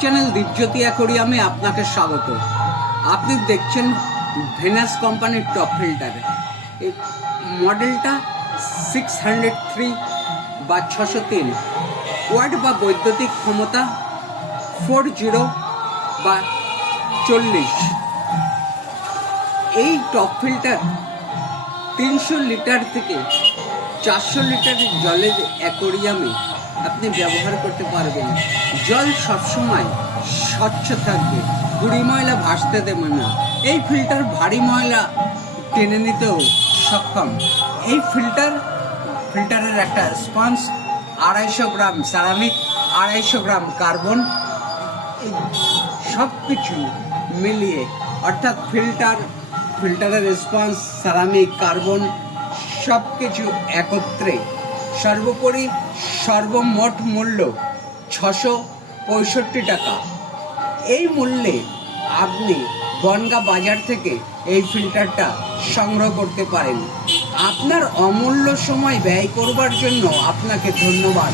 Channel Dipjyoti অ্যাকোরিয়ামে আপনাকে স্বাগত। আপনি দেখছেন ভেনাস কোম্পানির টপ ফিল্টার। এই মডেলটা 603 বা 603 ওয়াট বা বৈদ্যুতিক ক্ষমতা 40 বা 40। এই টপ ফিল্টার 300 লিটার থেকে 400 লিটার জলের অ্যাকোরিয়ামে আপনি ব্যবহার করতে পারবেন। জল সবসময় স্বচ্ছ থাকবে, গুঁড়ি ময়লা ভাসতে দেবে না। এই ফিল্টার ভারী ময়লা টেনে নিতেও সক্ষম। এই ফিল্টারের একটা স্পঞ্জ, 250 গ্রাম সেরামিক, 250 গ্রাম কার্বন, সব কিছু মিলিয়ে অর্থাৎ ফিল্টারের স্পঞ্জ, সেরামিক, কার্বন সব কিছু একত্রে সর্বোপরি সর্বমোট মূল্য 665 টাকা। এই মূল্যে আপনি বনগাঁ বাজার থেকে এই ফিল্টারটা সংগ্রহ করতে পারেন। আপনার অমূল্য সময় ব্যয় করবার জন্য আপনাকে ধন্যবাদ।